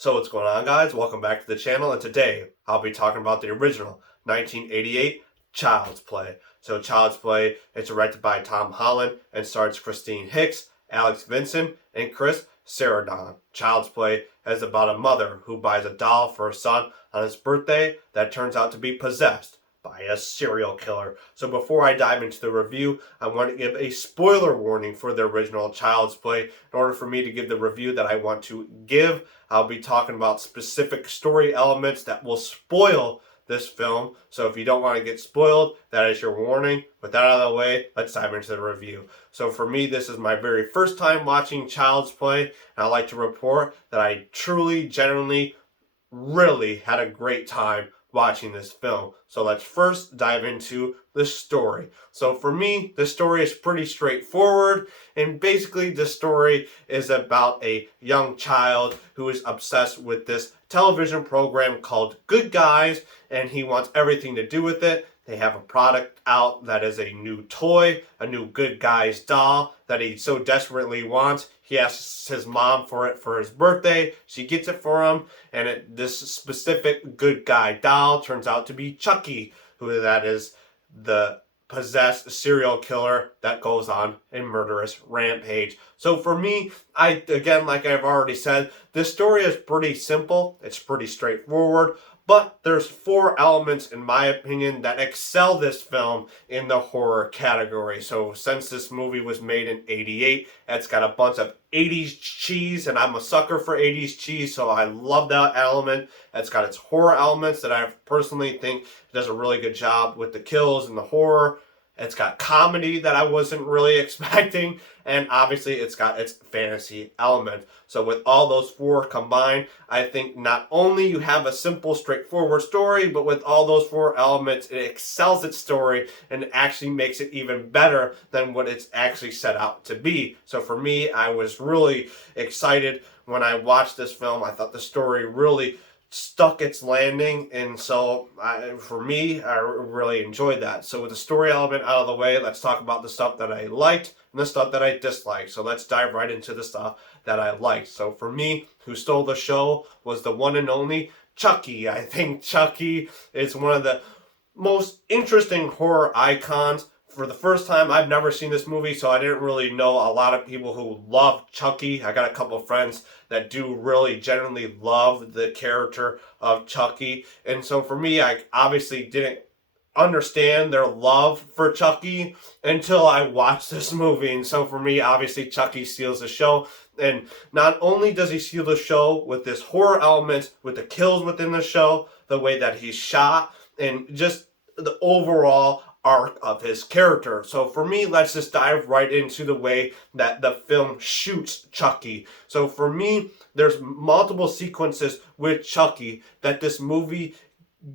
So what's going on, guys? Welcome back to the channel, and today I'll be talking about the original 1988 Child's Play. So Child's Play is directed by Tom Holland and stars Christine Hicks, Alex Vincent, and Chris Sarandon. Child's Play is about a mother who buys a doll for her son on his birthday that turns out to be possessed by a serial killer. So before I dive into the review, I want to give a spoiler warning for the original Child's Play. In order for me to give the review that I want to give, I'll be talking about specific story elements that will spoil this film. So if you don't want to get spoiled, that is your warning. With that out of the way, let's dive into the review. So for me, this is my very first time watching Child's Play, and I like to report that I truly, genuinely, really had a great time watching this film. So let's first dive into the story. So for me, the story is pretty straightforward, and basically the story is about a young child who is obsessed with this television program called Good Guys, and he wants everything to do with it. They have a product out that is a new toy, a new Good Guys doll that he so desperately wants. He asks his mom for it for his birthday. She gets it for him, and this specific Good Guy doll turns out to be Chucky, who that is the possessed serial killer that goes on a murderous rampage. So for me, again, like I've already said, this story is pretty simple. It's pretty straightforward. But there's four elements, in my opinion, that excel this film in the horror category. So since this movie was made in '88, it's got a bunch of '80s cheese, and I'm a sucker for '80s cheese, so I love that element. It's got its horror elements that I personally think does a really good job with the kills and the horror. It's got comedy that I wasn't really expecting, and obviously it's got its fantasy element. So with all those four combined, I think not only you have a simple, straightforward story, but with all those four elements, it excels its story and actually makes it even better than what it's actually set out to be. So for me, I was really excited when I watched this film. I thought the story really stuck its landing, and so for me, I really enjoyed that. So with the story element out of the way, let's talk about the stuff that I liked and the stuff that I disliked. So let's dive right into the stuff that I liked. So for me, who stole the show was the one and only Chucky. I think Chucky is one of the most interesting horror icons. For the first time, I've never seen this movie, so I didn't really know a lot of people who love Chucky. I got a couple of friends that do really genuinely love the character of Chucky. And so for me, I obviously didn't understand their love for Chucky until I watched this movie. And so for me, obviously, Chucky steals the show. And not only does he steal the show with this horror element, with the kills within the show, the way that he's shot, and just the overall arc of his character. So for me, let's just dive right into the way that the film shoots Chucky. So for me, there's multiple sequences with Chucky that this movie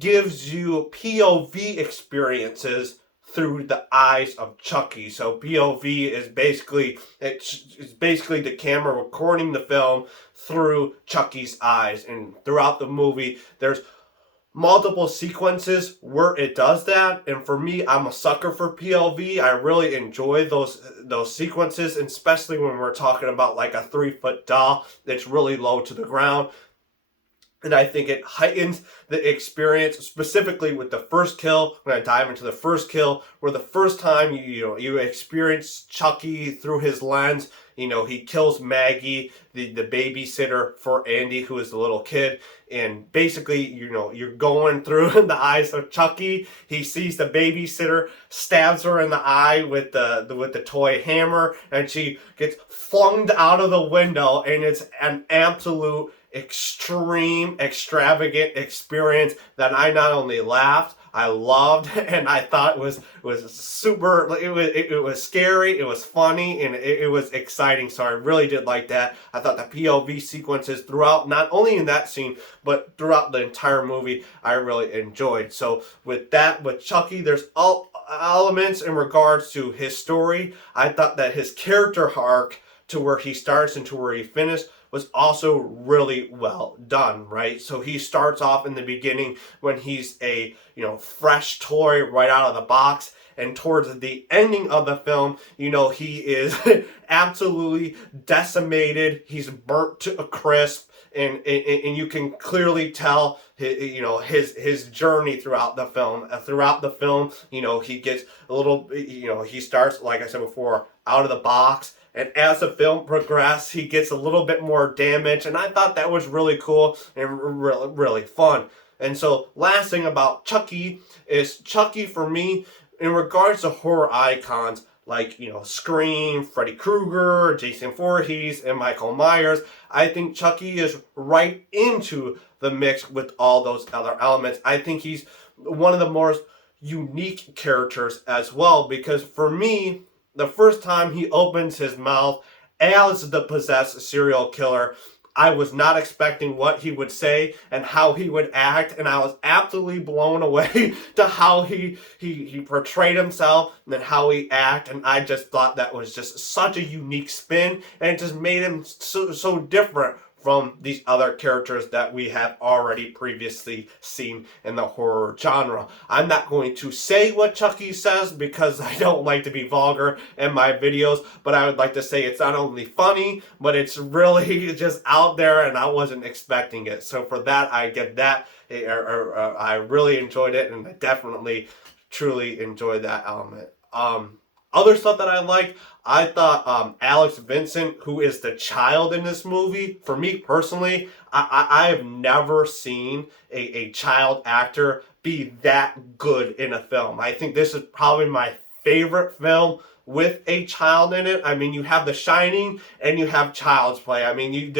gives you POV experiences through the eyes of Chucky. So POV is basically the camera recording the film through Chucky's eyes, and throughout the movie there's multiple sequences where it does that. And for me, I'm a sucker for POV. I really enjoy those sequences, and especially when we're talking about like a 3-foot doll that's really low to the ground. And I think it heightens the experience, specifically with the first kill. When I dive into the first kill, where the first time you experience Chucky through his lens. He kills Maggie, the babysitter for Andy, who is the little kid. And basically, you're going through the eyes of Chucky. He sees the babysitter, stabs her in the eye with the toy hammer, and she gets flung out of the window. And it's an absolute extreme, extravagant experience that I not only laughed, I loved, and I thought was super. It was scary, it was funny, and it was exciting. So I really did like that. I thought the POV sequences throughout, not only in that scene, but throughout the entire movie, I really enjoyed. So with Chucky, there's all elements in regards to his story. I thought that his character arc to where he starts and to where he finished was also really well done, right? So he starts off in the beginning when he's a fresh toy right out of the box, and towards the ending of the film, he is absolutely decimated. He's burnt to a crisp, and you can clearly tell his journey throughout the film. He gets a little, he starts, like I said before, out of the box. And as the film progresses, he gets a little bit more damage. And I thought that was really cool and really, really fun. And so last thing about Chucky is Chucky, for me, in regards to horror icons, like, Scream, Freddy Krueger, Jason Voorhees, and Michael Myers, I think Chucky is right into the mix with all those other elements. I think he's one of the most unique characters as well, because for me, the first time he opens his mouth as the possessed serial killer, I was not expecting what he would say and how he would act, and I was absolutely blown away to how he portrayed himself and then how he acted, and I just thought that was just such a unique spin, and it just made him so different from these other characters that we have already previously seen in the horror genre. I'm not going to say what Chucky says because I don't like to be vulgar in my videos, but I would like to say it's not only funny, but it's really just out there, and I wasn't expecting it. So for that, I give that, I really enjoyed it, and I definitely, truly enjoyed that element. Other stuff that I liked, I thought Alex Vincent, who is the child in this movie, for me personally, I have never seen a child actor be that good in a film. I think this is probably my favorite film with a child in it. I mean, you have The Shining and you have Child's Play. I mean, you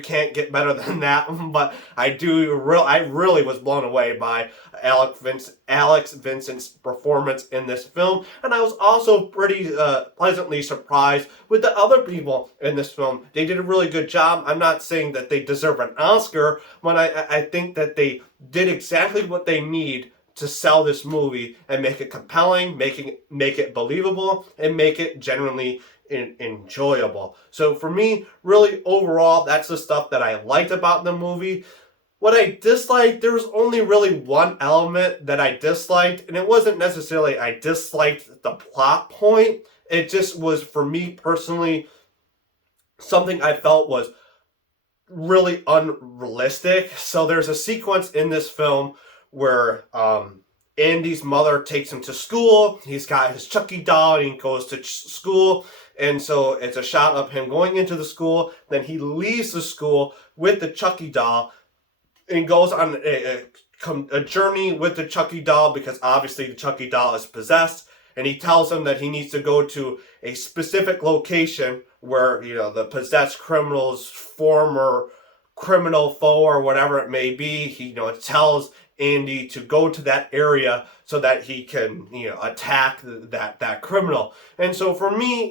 can't get better than that. But I really was blown away by Alex Vincent's performance in this film, and I was also pretty pleasantly surprised with the other people in this film. They did a really good job. I'm not saying that they deserve an Oscar, but I think that they did exactly what they need to sell this movie and make it compelling, make it believable, and make it genuinely enjoyable. So for me, really overall, that's the stuff that I liked about the movie. What I disliked, there was only really one element that I disliked, and it wasn't necessarily I disliked the plot point. It just was, for me personally, something I felt was really unrealistic. So there's a sequence in this film where Andy's mother takes him to school. He's got his Chucky doll and he goes to school. And so it's a shot of him going into the school. Then he leaves the school with the Chucky doll and goes on a journey with the Chucky doll, because obviously the Chucky doll is possessed. And he tells him that he needs to go to a specific location where, the possessed criminal's former criminal foe or whatever it may be, he tells Andy to go to that area so that he can attack that criminal. And so for me,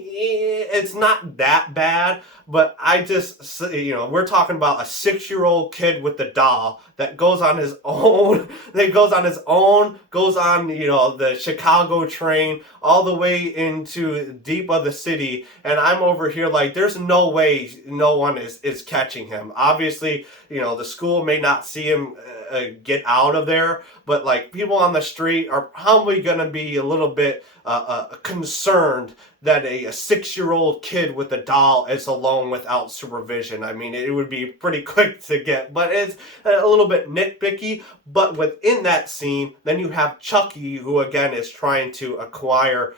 it's not that bad, but I just, we're talking about a 6-year-old kid with the doll that goes on his own, goes on the Chicago train all the way into deep of the city, and I'm over here like, there's no way no one is catching him. Obviously, the school may not see him get out of there, but like, people on the street are probably going to be a little bit concerned that a 6-year-old kid with a doll is alone without supervision. I mean, it would be pretty quick to get, but it's a little bit nitpicky. But within that scene, then you have Chucky, who again is trying to acquire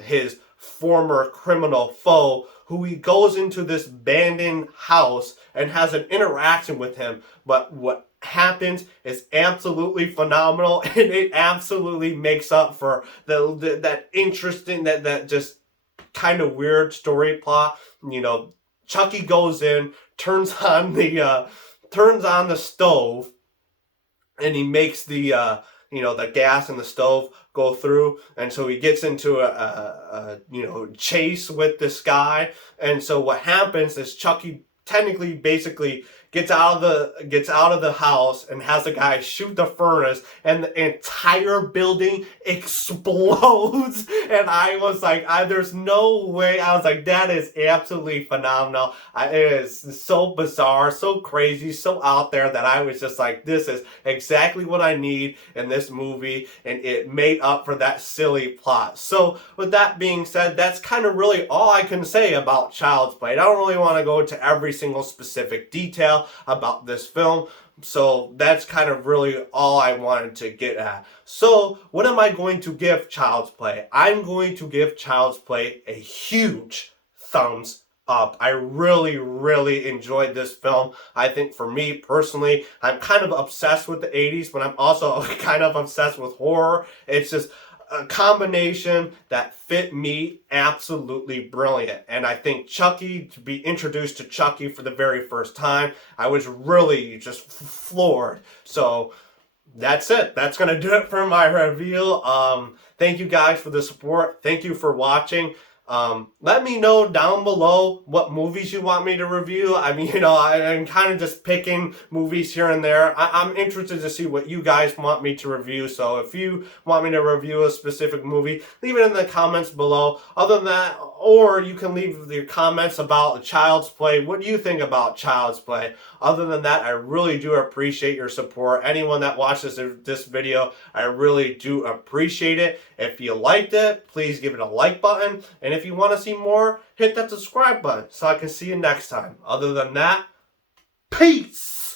his former criminal foe, who he goes into this abandoned house and has an interaction with him. But what happens is absolutely phenomenal, and it absolutely makes up for that interesting, that just kind of weird story plot. Chucky goes in, turns on the stove, and he makes the gas in the stove go through, and so he gets into a chase with this guy. And so what happens is Chucky technically basically gets out of the house and has the guy shoot the furnace, and the entire building explodes. And I was like, there's no way. I was like, that is absolutely phenomenal. It is so bizarre, so crazy, so out there, that I was just like, this is exactly what I need in this movie, and it made up for that silly plot. So with that being said, that's kind of really all I can say about Child's Play. I don't really want to go into every single specific detail. tell about this film. So that's kind of really all I wanted to get at. So what am I going to give Child's Play? I'm going to give Child's Play a huge thumbs up. I really, really enjoyed this film. I think for me personally, I'm kind of obsessed with the 80s, but I'm also kind of obsessed with horror. It's just a combination that fit me absolutely brilliant. And I think Chucky, to be introduced to Chucky for the very first time, I was really just floored. So that's it. That's going to do it for my review. Thank you guys for the support. Thank you for watching. Let me know down below what movies you want me to review. I mean, you know, I'm kind of just picking movies here and there. I'm interested to see what you guys want me to review. So if you want me to review a specific movie, leave it in the comments below. Other than that, or you can leave your comments about Child's Play. What do you think about Child's Play? Other than that, I really do appreciate your support. Anyone that watches this video, I really do appreciate it. If you liked it, please give it a like button. And if you want to see more, hit that subscribe button so I can see you next time. Other than that, peace!